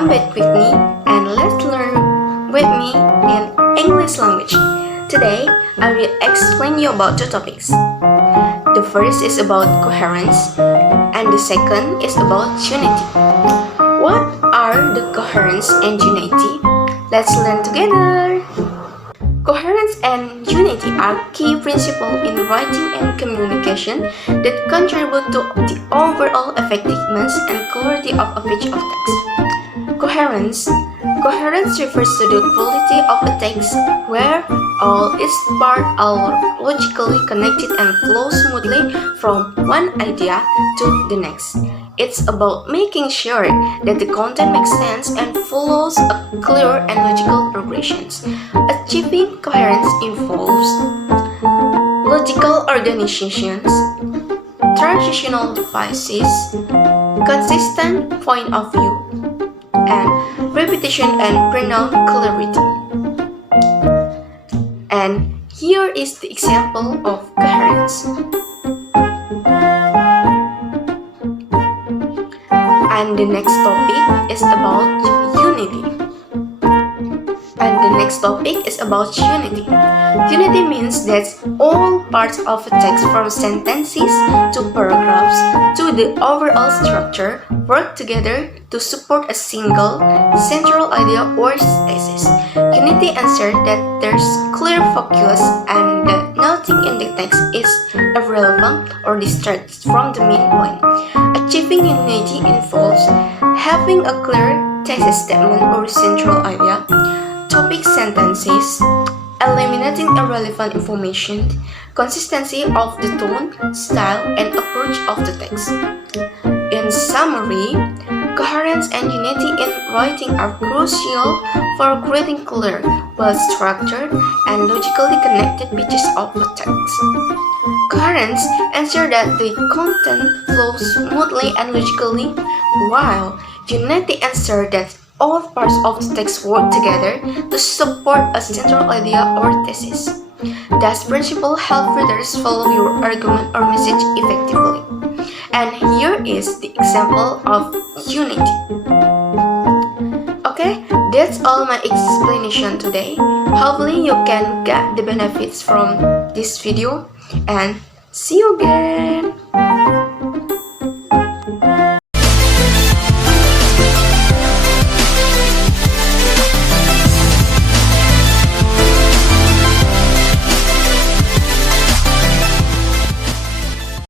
Come back with me and let's learn with me in English language. Today, I will explain you about two topics. The first is about coherence and the second is about unity. What are the coherence and unity? Let's learn together. Coherence and unity are key principles in writing and communication that contribute to the overall effectiveness and clarity of a page of text. Coherence refers to the quality of a text where all its parts are logically connected and flow smoothly from one idea to the next. It's about making sure that the content makes sense and follows a clear and logical progression. Achieving coherence involves logical organizations, transitional devices, consistent point of view, and repetition and pronoun clarity. And here is the example of coherence. And the next topic is about unity. Unity means that all parts of a text from sentences to paragraphs to the overall structure work together to support a single central idea or thesis. Unity ensures that there's clear focus and that nothing in the text is irrelevant or distracts from the main point. Achieving unity involves having a clear thesis statement or central idea, topic sentences, eliminating irrelevant information, consistency of the tone, style, and approach of the text. In summary, coherence and unity in writing are crucial for creating clear, well-structured, and logically connected pages of a text. Coherence ensures that the content flows smoothly and logically, while unity ensures that all parts of the text work together to support a central idea or thesis. These principles help readers follow your argument or message effectively. And here is the example of unity. Okay, that's all my explanation today. Hopefully you can get the benefits from this video and see you again.